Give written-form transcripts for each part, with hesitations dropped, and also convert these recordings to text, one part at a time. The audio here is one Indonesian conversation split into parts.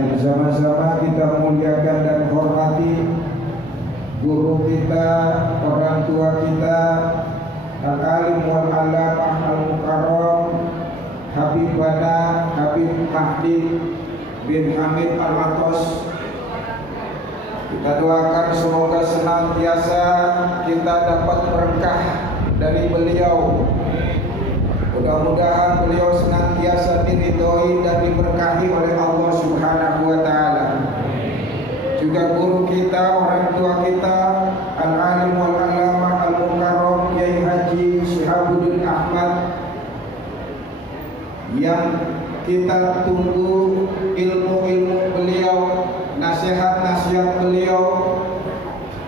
yang sama-sama kita muliakan dan hormati guru kita, orang tua kita, Al-Alim wal-Alamah Al-Mukarram Habibana Habib Mahdi bin Hamid Al-Atos. Kita doakan semoga senantiasa kita dapat berkah dari beliau. Mudah-mudahan beliau senantiasa diridhoi dan diberkahi oleh Allah Subhanahu wa taala. Juga guru kita, orang tua kita, Al-Alim wal-Alamah Al-Mukarram Kiai Haji Syihabuddin Ahmad, yang kita tunggu ilmu-ilmu beliau, nasihat-nasihat beliau.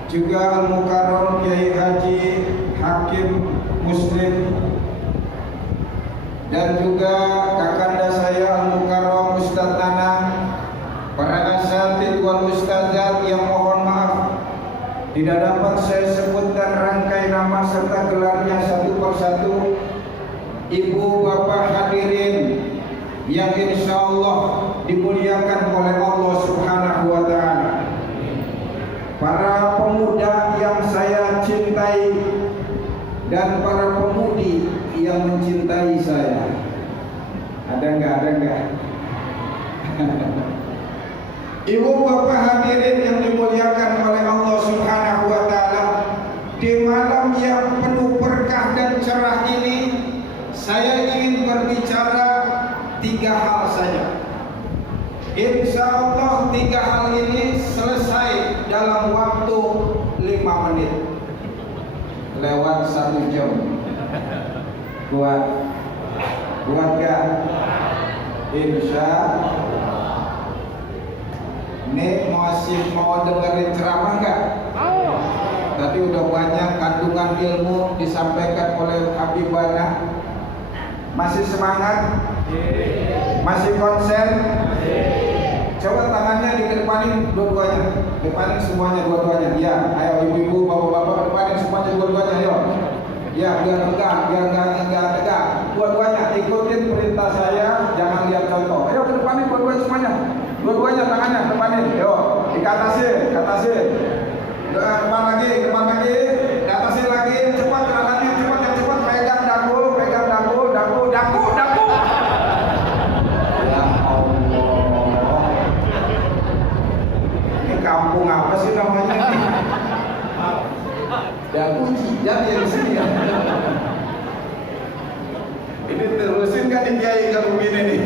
Juga Al-Mukarram Kiai Haji Hakim Muslim, dan juga kakanda saya Al-Mukarram Ustaz Nanang, para asatidz wal ustazat yang mohon maaf tidak dapat saya sebutkan rangkai nama serta gelarnya satu persatu. Ibu bapak hadirin yang insya Allah dimuliakan oleh Allah Subhanahu wa ta'ala, para pemuda yang saya cintai dan para pemudi yang mencintai saya. Ada enggak? Ibu bapak hadirin yang dimuliakan oleh Allah Subhanahu wa ta'ala, di malam yang penuh berkah dan cerah ini saya ingin berbicara 3 hal saja. Insya Allah 3 hal ini selesai dalam waktu 5 menit, lewat 1 jam. Kuat gak? Insya ini masih mau dengerin ceramah gak? Tadi udah banyak kandungan ilmu disampaikan oleh Habibana. Masih semangat? Masih konsen? Coba tangannya dikedepanin dua-duanya, depanin semuanya dua-duanya. Ya, ayo ibu-ibu, bapak-bapak, depanin semuanya dua-duanya, ayo. Ya, biar enggak tegak. Dua-duanya ikutin perintah saya, jangan lihat contoh. Ayo ke depanin dua-duanya semuanya. Dua-duanya tangannya depanin. Ayo, dikatasin. Depan lagi, dikatasin lagi. Cepat tangannya, cepat. Pegang dagu. Ya Allah. Ini kampung apa sih namanya ini? Dagu jidat yang di sini ya. Ini terusin kan nih Kiai kalau begini nih.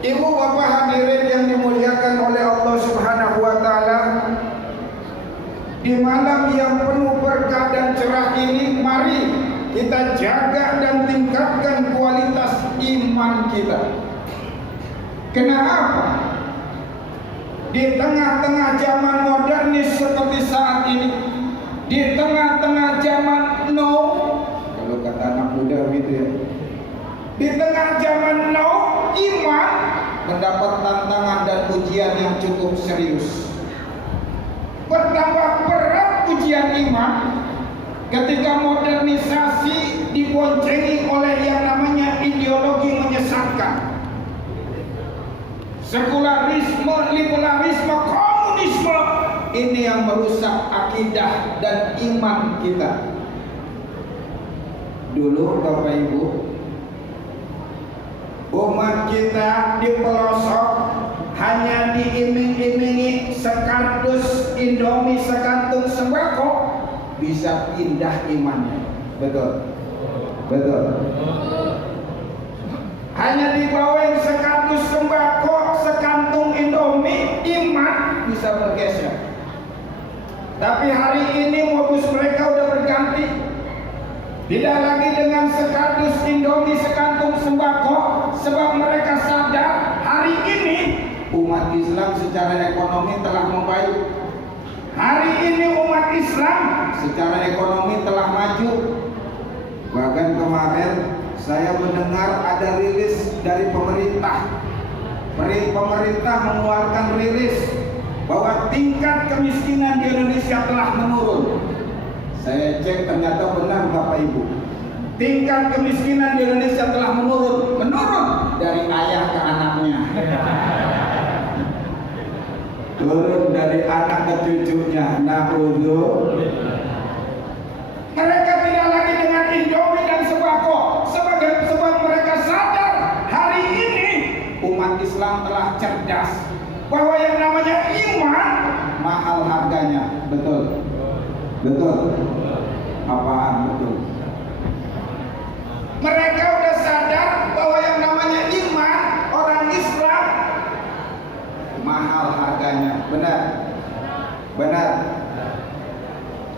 Ibu bapak hadirin yang dimuliakan oleh Allah Subhanahu wa ta'ala, di malam yang penuh berkah dan cerah ini, mari kita jaga dan tingkatkan kualitas iman kita. Kenapa? Di tengah-tengah zaman modernis seperti saat ini, di tengah-tengah zaman kalau kata anak muda gitu ya, di tengah zaman iman mendapat tantangan dan ujian yang cukup serius. Bertambah berat ujian iman ketika modernisasi diboncengi oleh yang namanya ideologi menyesatkan. Sekularisme, liberalisme, komunisme, ini yang merusak akidah dan iman kita. Dulu Bapak Ibu, umat kita di pelosok hanya diiming-imingi sekardus Indomie, sekantung sembako, bisa pindah imannya. Betul. Hanya dibawain sekardus sembako, sekantung Indomie, iman bisa bergeser. Tapi hari ini modus mereka udah berganti. Tidak lagi dengan sekardus Indomie, sekantung sembako, sebab mereka sadar hari ini umat Islam secara ekonomi telah membaik. Hari ini umat Islam secara ekonomi telah maju. Bahkan kemarin saya mendengar ada rilis dari pemerintah. Pemerintah mengeluarkan rilis bahwa tingkat kemiskinan di Indonesia telah menurun. Saya cek ternyata benar Bapak Ibu. tingkat kemiskinan di Indonesia telah menurun dari ayah ke anaknya. Turun dari anak ke cucunya. Mereka tidak lagi dengan Indomie dan sembako, sebab mereka sadar hari ini umat Islam telah cerdas bahwa yang namanya iman mahal harganya. Betul. Apaan betul? Mereka udah sadar bahwa yang namanya iman orang Islam mahal harganya. Benar.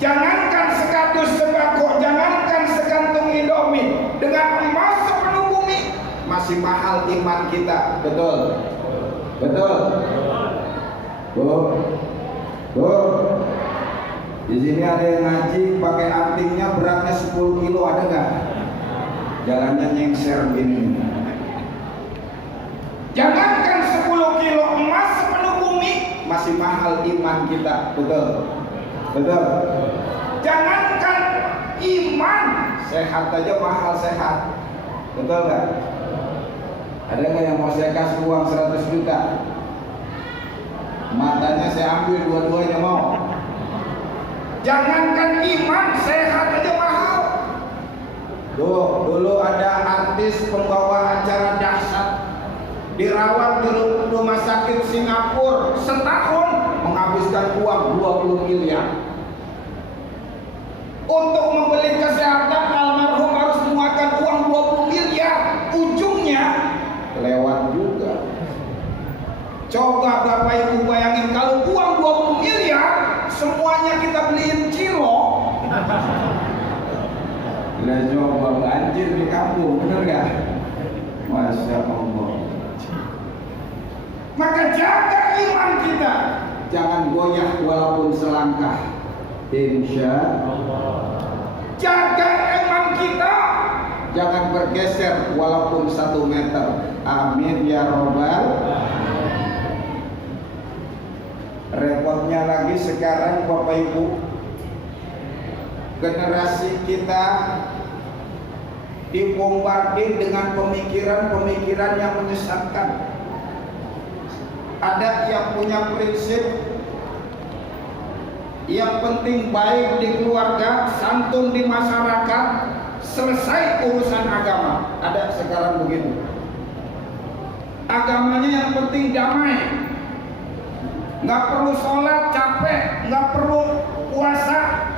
Jangankan sekardus sembako, jangankan sekantung Indomie, dengan emas sepenuh bumi masih mahal iman kita. Betul. Di sini ada yang ngaji pakai antingnya beratnya 10 kilo, ada nggak? Jalannya nyengser gini. Jangankan 10 kilo emas sepenuh bumi masih mahal iman kita. Betul. Jangankan iman, sehat aja mahal sehat. Betul nggak? Ada nggak yang mau saya kasih uang 100 juta? Matanya saya ambil dua-duanya mau. Jangankan iman, sehat aja mahal. Dulu ada artis pembawa acara dahsyat dirawat di rumah sakit Singapura setahun, menghabiskan uang 20 miliar. Untuk membeli kesehatan almarhum harus mengeluarkan uang 20 miliar. Ujungnya lewat juga. Coba Bapak Ibu bayangin kalau uang 20 miliar semuanya kita beliin kilo. Udah coba banjir di kampung, bener gak? Masya Allah. Maka jaga iman kita, jangan goyah walaupun selangkah. Insya Allah. Jaga iman kita, jangan bergeser walaupun 1 meter. Amin ya robbal. Repotnya lagi sekarang Bapak Ibu, generasi kita dibombardir dengan pemikiran-pemikiran yang menyesatkan. Ada yang punya prinsip yang penting baik di keluarga, santun di masyarakat, selesai urusan agama. Ada sekarang begitu. Agamanya yang penting damai. Nggak perlu sholat capek, nggak perlu puasa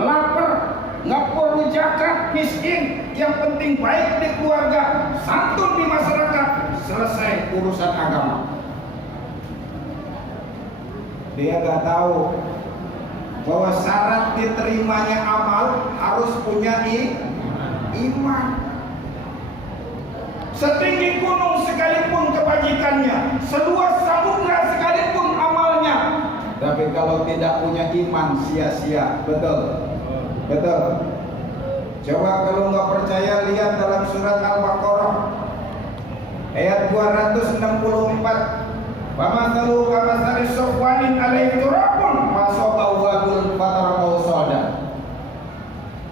lapar, nggak perlu zakat miskin. Yang penting baik di keluarga, santun di masyarakat, selesai urusan agama. Dia nggak tahu bahwa syarat diterimanya amal harus punya iman. Setinggi gunung sekalipun kebajikannya, seluas samudra sekalipun amalnya, tapi kalau tidak punya iman sia-sia. Betul. Coba kalau nggak percaya lihat dalam surat Al-Baqarah ayat 264. Famathalu kamathali safwanin alaihi turabun fasabahu wabil fatarakahu soda.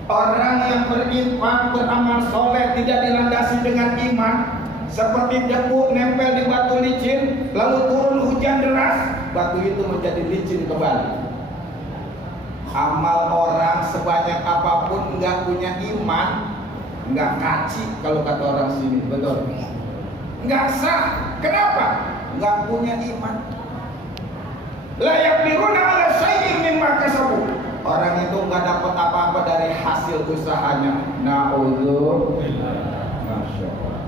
Orang yang berinfak, beramal soleh, tidak dilandasi dengan iman, seperti debu nempel di batu licin, lalu turun hujan deras, batu itu menjadi licin kembali. Amal orang sebanyak apapun nggak punya iman, nggak kaci kalau kata orang sini. Betul. Nggak sah. Kenapa? Nggak punya iman. La yaqdiruna ala syai'in mimma kasabu. Orang itu nggak dapat apa-apa dari hasil usahanya. Na'udzubillah. Masya Allah.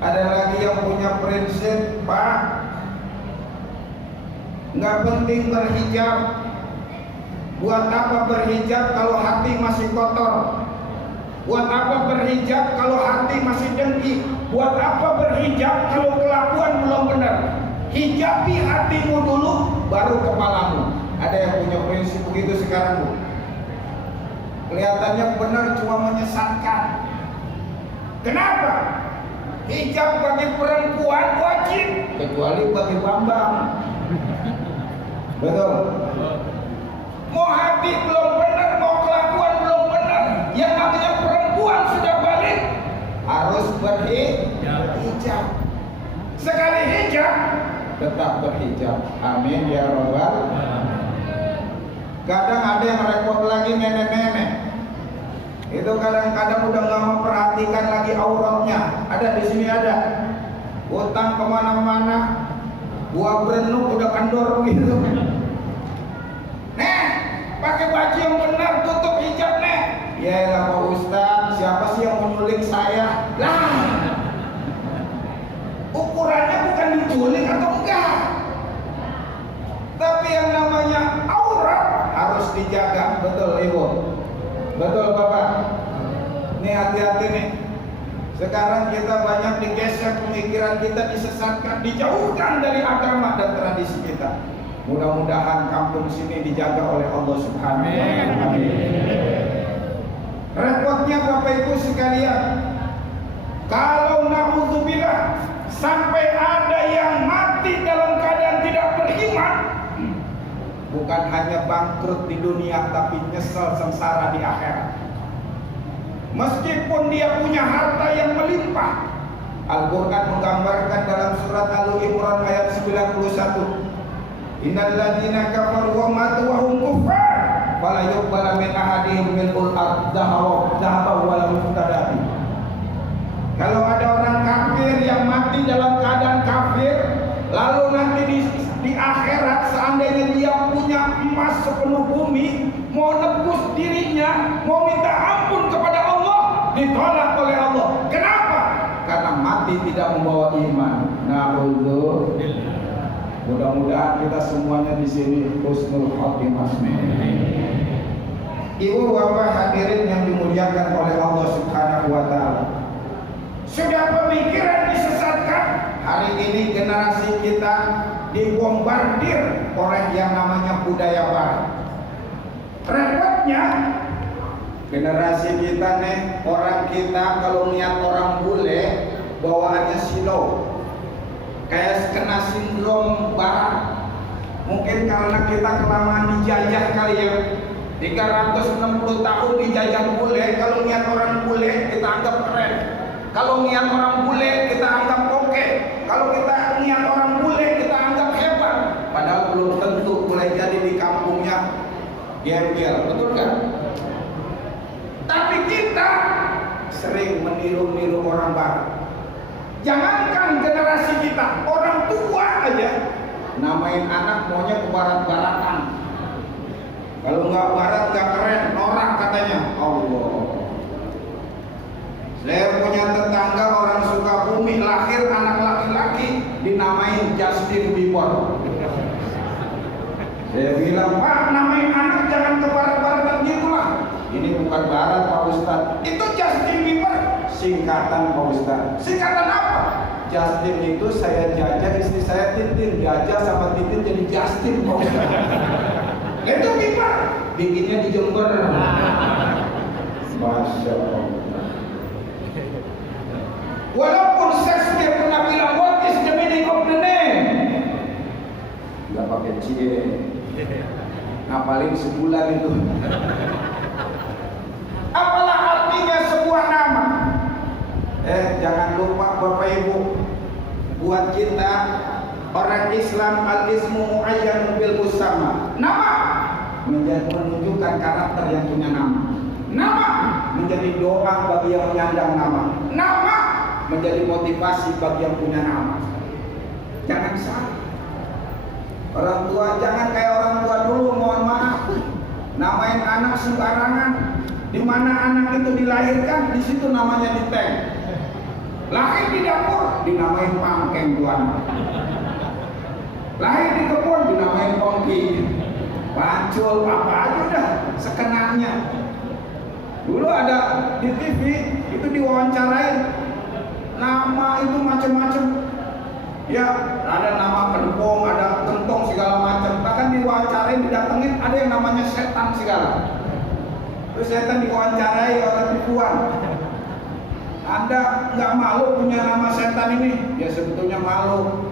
Ada lagi yang punya prinsip, Pak, nggak penting berhijab. Buat apa berhijab kalau hati masih kotor? Buat apa berhijab kalau hati masih dengki? Buat apa berhijab kalau kelakuan belum benar? Hijabi hatimu dulu, baru kepalamu. Ada yang punya prinsip begitu sekarang, Bu? Kelihatannya benar, cuma menyesatkan. Kenapa? Hijab bagi perempuan wajib, kecuali bagi Bambang. Betul. Mau hati belum benar, mau kelakuan belum benar, yang harus berhijab. Sekali hijab tetap berhijab. Amin ya robbal. Kadang ada yang repot lagi nenek-nenek. Itu kadang-kadang udah nggak memperhatikan lagi auratnya. Ada di sini ada. Utang kemana-mana, buah berenuk udah kendor gitu. Nek, pakai baju yang benar, tutup hijab nek. Ya Pak Ustaz, siapa sih yang mau nyulik saya? Lah, ukurannya bukan diculik atau enggak, tapi yang namanya aurat harus dijaga. Betul Ibu? Betul Bapak? Nih hati-hati nih. Sekarang kita banyak digeser, pemikiran kita disesatkan, dijauhkan dari agama dan tradisi kita. Mudah-mudahan kampung sini dijaga oleh Allah Subhanahu wa Ta'ala. Repotnya Bapak Ibu sekalian, kalau naudzubillah sampai ada yang mati dalam keadaan tidak beriman, bukan hanya bangkrut di dunia tapi nyesel sengsara di akhirat. Meskipun dia punya harta yang melimpah. Al-Quran menggambarkan dalam surat Al-Imran ayat 91, Innal ladzina kafaru wa matu wa hum kuffar fala yuqbalu min ahadihim mil'ul ardh dhahaban wa lam yuftadabi. Kalau ada orang kafir yang mati dalam keadaan kafir, lalu nanti di akhirat seandainya dia punya emas sepenuh bumi, mau nebus dirinya, mau minta ampun kepada Allah, ditolak oleh Allah. Kenapa? Karena mati tidak membawa iman. Na'udzubillah. Mudah-mudahan kita semuanya di sini husnul khotimah. Ibu bapak hadirin yang dimuliakan oleh Allah Subhanahu wa Ta'ala. Sudah pemikiran disesatkan, hari ini generasi kita dibombardir oleh yang namanya budaya barat. Repotnya generasi kita nih, orang kita kalau lihat orang bule bawaannya silau, kayak kena sindrom barat. Mungkin karena kita kelamaan dijajah kali ya, 360 tahun dijajah bule. Kalau lihat orang bule kita anggap keren, kalau lihat orang bule kita anggap oke, kalau kita lihat orang bule kita anggap hebat. Padahal belum tentu boleh jadi di kampungnya gembel, betul kan? Tapi kita sering meniru-niru orang barat. Jangankan generasi kita, orang tua aja namain anak maunya ke barat-baratan. Kalau nggak barat nggak keren, norak katanya. Allah. Saya punya tetangga orang Sukabumi, lahir anak laki-laki dinamain Justin Bieber. Saya bilang, Pak, namain anak jangan ke barat-baratan gitu lah. Ini bukan barat Pak Ustaz, itu Justin Bieber singkatan Pak Ustaz. Singkatan apa? Justin itu saya jajah, istri saya Titin, jajah sama Titin jadi Justin Pak Ustaz. Itu Bieber, bikinnya di Jember. Masya Allah. Walaupun Shakespeare pernah bilang, what is the meaning of the name? Gak pakai C, ngapalin sebulan itu. Apalah artinya sebuah nama? Jangan lupa Bapak Ibu, buat kita orang Islam al-ismu mu'ayyanun bil musamma. Nama menunjukkan karakter yang punya nama. Nama menjadi doa bagi yang menyandang nama. Nama menjadi motivasi bagi yang punya nama. Jangan salah. Orang tua jangan kayak orang tua dulu, mohon maaf. Namain anak sembarangan. Di mana anak itu dilahirkan, di situ namanya diteng. Lahir di dapur, dinamain pangkeng tuan. Lahir di kebun, dinamain pongki. Pancul, apa aja udah sekenanya. Dulu ada di TV, itu diwawancarain. Nama itu macam-macam. Ya, ada nama kentong, ada kentong segala macam. Bahkan diwawancarain, didatengin, ada yang namanya setan segala. Terus setan diwawancarai oleh tipuan. Anda nggak malu punya nama setan ini? Ya sebetulnya malu.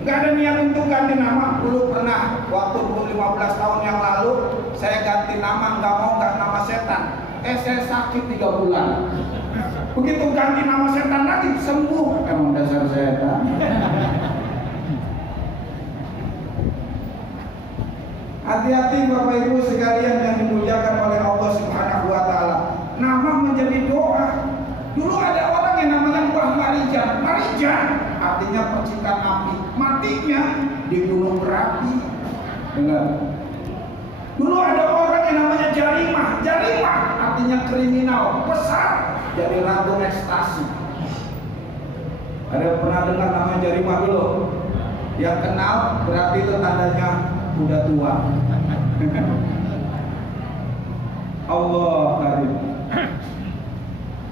Nggak ada niat untuk ganti nama. Dulu pernah waktu 15 tahun yang lalu saya ganti nama, nggak mau nama setan. saya sakit 3 bulan. Begitu ganti nama setan lagi, sembuh. Emang dasar setan. Hati-hati Bapak Ibu sekalian yang dimuliakan oleh Allah Subhanahu wa taala. Nama menjadi doa. Dulu ada orang yang namanya Mbah Marijan. Marijan artinya percikan api. Matinya di gunung berapi. Dengar. Dulu ada orang yang namanya Jarimah. Jarimah artinya kriminal besar, jadi ratu ekstasi. Ada pernah dengar namanya Jarimah dulu? Yang kenal berarti itu tandanya udah tua. Allah karim.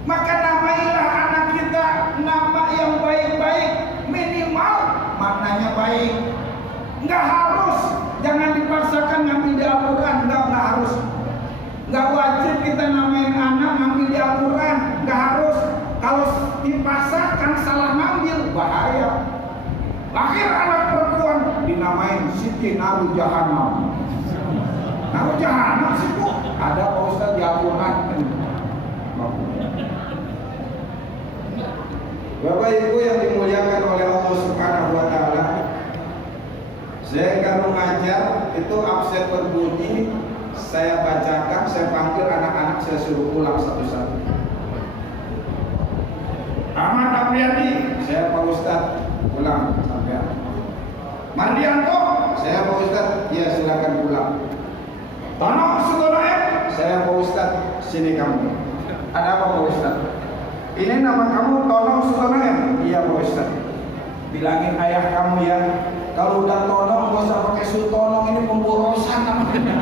Maka namailah anak kita nama yang baik-baik, minimal maknanya baik. Nggak harus, jangan dipaksakan ngambil di Al-Quran, nggak harus. Nggak wajib kita namain anak ngambil di Al-Quran, nggak harus. Kalau dipaksakan salah ngambil, bahaya. Lahir anak perempuan dinamain Siti Naru Jahanam. Naru Jahanam sih Bu, ada Pak Ustaz di Al-Quran. Bapak Ibu yang dimuliakan oleh Allah Subhanahu wa taala, saya kalau ngajar itu absen berbunyi, saya bacakan, saya panggil anak-anak, saya suruh pulang satu-satu. Ahmad Apriyadi, saya Pak Ustaz, pulang sampai. Mardianto, saya Pak Ustaz, ya silakan pulang. Tono Sutonoem, saya Pak Ustaz, sini kamu. Ada apa Pak Ustaz? Ini nama kamu Tono Sutonoem? Iya Pak Ustaz. Bilangin ayah kamu ya, kalau udah Tono gak usah pakai Sutono, ini pemborosan namanya.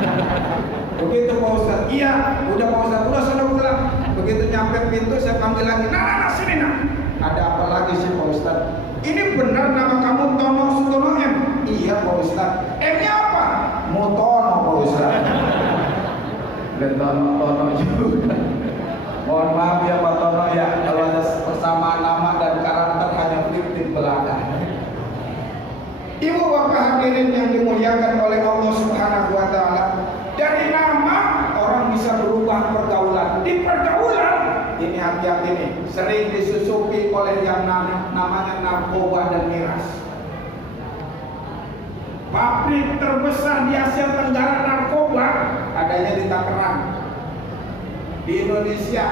Begitu Pak Ustaz. Iya, udah Pak Ustaz, udah sudah pulang. Begitu nyampe pintu saya panggil lagi, nah sini nak. Ada apa lagi sih Pak Ustaz? Ini benar nama kamu Tono Sutono M? Iya Pak Ustaz. M-nya apa? Mutono Pak Ustaz. Dan Tono juga. Mohon maaf ya Pak Tono ya, kalau ada persamaan nama dan karakter hanya flip belakang. Ibu bapak hadirin yang dimuliakan oleh Allah Subhanahu wa taala, dari nama orang bisa berubah pergaulan. Di pergaulan ini hati-hati nih, sering disusupi oleh yang namanya narkoba dan miras. Pabrik terbesar di Asia Tenggara narkoba adanya di Tangerang, di Indonesia.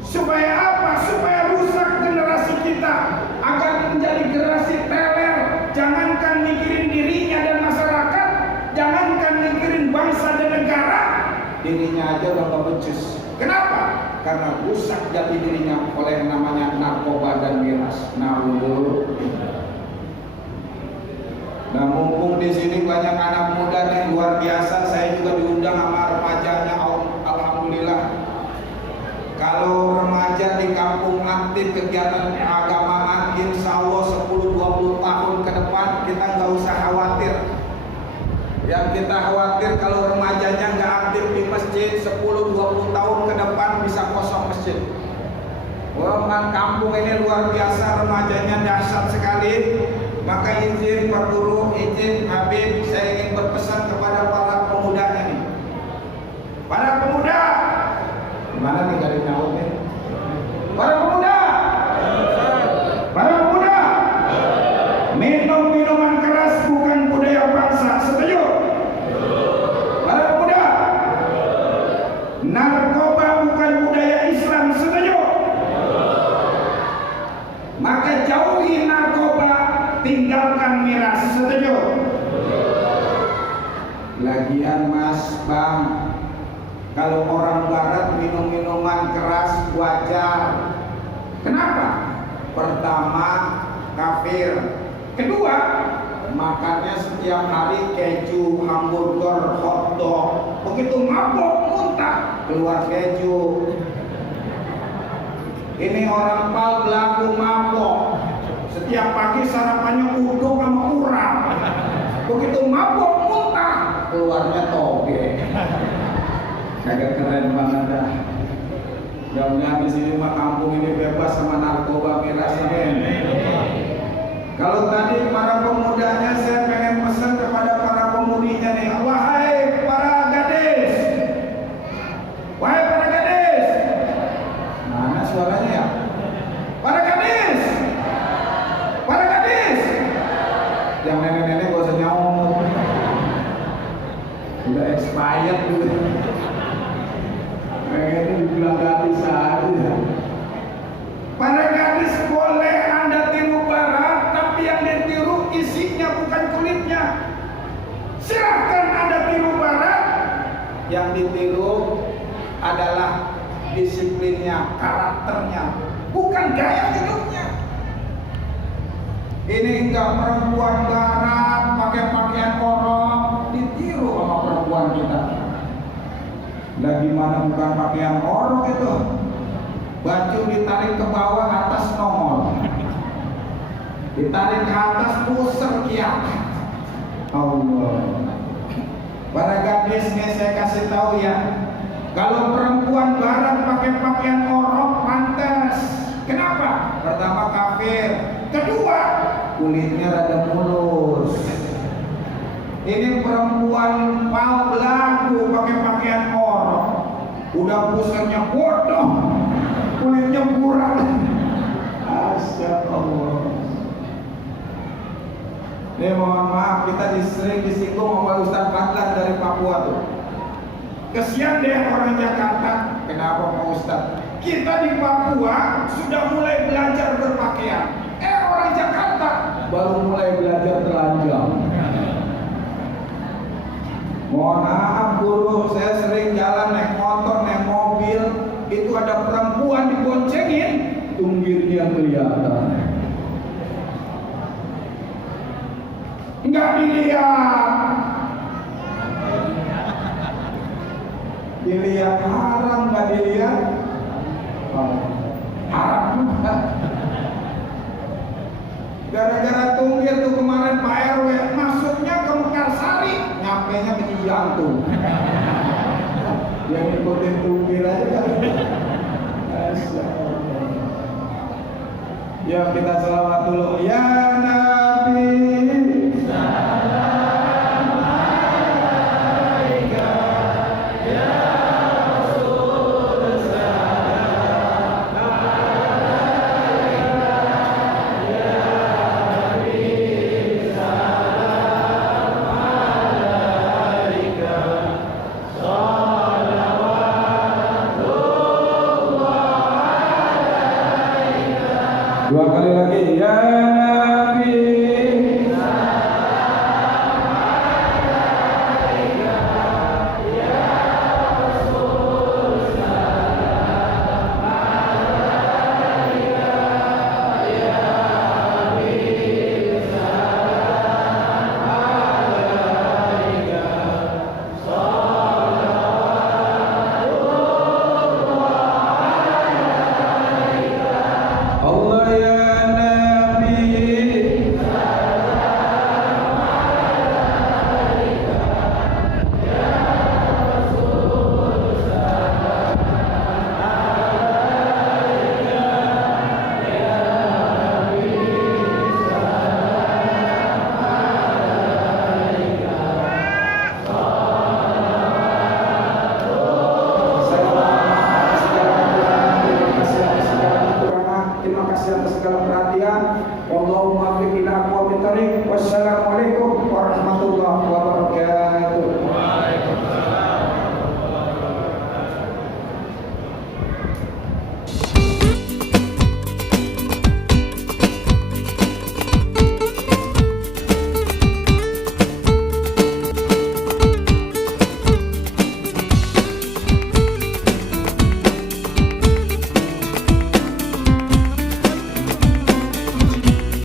Supaya apa? Supaya rusak generasi kita, agar menjadi generasi teler. Jangankan mikirin dirinya dan masyarakat, jangankan mikirin bangsa dan negara, dirinya aja udah gak becus. Kenapa? Karena rusak jati dirinya oleh namanya narkoba dan miras. Nah, mumpung di sini banyak anak muda yang luar biasa, saya juga diundang sama remajanya. Alhamdulillah. Kalau remaja di kampung aktif kegiatan keagamaan, insya Allah 10-20 tahun ke depan kita nggak usah khawatir. Yang kita khawatir kalau remajanya nggak aktif di masjid, 10-20 tahun ke depan bisa kosong masjid. Orang kampung ini luar biasa, remajanya dahsyat sekali. Maka izin Pak Guru, izin Habib, saya ingin berpesan kepada para pemudanya nih. Para pemuda, mana nih dari nyautnya? Para pemuda, minum minuman keras bukan budaya bangsa, setuju? Para pemuda, narkoba bukan budaya Islam, setuju? Maka jauhi narkoba, tinggalkan miras, setuju? Lagian Mas Bang, kalau orang barat minum minuman keras wajar. Kenapa? Pertama, kafir. Kedua, makannya setiap hari keju, hamburger, hotdog. Begitu mabok muntah, keluar keju. Ini orang pal belagu mabok. Setiap pagi sarapannya uduk sama urap. Begitu mabok muntah, keluarnya toge. Agak keren banget dah. Mudah-mudahan di sini mah kampung ini bebas sama narkoba miras ini. Kalau tadi para pemudanya, saya pengen pesan kepada para pemudinya nih, wahai para gadis, ayat dulu. Ini dibilang gadis aja. Para gadis boleh Anda tiru barat, tapi yang ditiru isinya bukan kulitnya. Silahkan Anda tiru barat, yang ditiru adalah disiplinnya, karakternya, bukan gaya hidupnya. Ini enggak perempuan barat pakai pakaian orok ditiru sama perempuan kita. Lah gimana bukan pakaian orok itu? Baju ditarik ke bawah, atas nongol, ditarik ke atas pusar kiat. Allah. Para gadis nih saya kasih tahu ya, kalau perempuan barat pakai pakaian orok pantas. Kenapa? Pertama kafir, kedua kulitnya rada mulus. Ini perempuan pal belagu pakai pakaian orok, udah pusatnya bodoh, kulitnya buram. Astagfirullah. Ini mohon maaf, kita sering disinggung sama Ustaz Fadlan dari Papua tuh. Kesian deh orang Jakarta. Kenapa Pak Ustaz? Kita di Papua sudah mulai belajar berpakaian. Orang Jakarta baru mulai belajar telanjang. Mohon maaf guru, saya sering jalan naik motor, naik mobil, itu ada perempuan diboncengin, tunggirnya kelihatan. Enggak dilihat. Dilihat haram, enggak dilihat haram. Gara-gara tunggir tuh kemarin Pak RW masuknya ke Mekarsari, nyampenya ke Cijantung. Yang ikutin tunggir aja kan. Ya kita selawat dulu. Ya Nabi. Dua kali lagi, ya Nabi. Wassalamualaikum warahmatullahi wabarakatuh.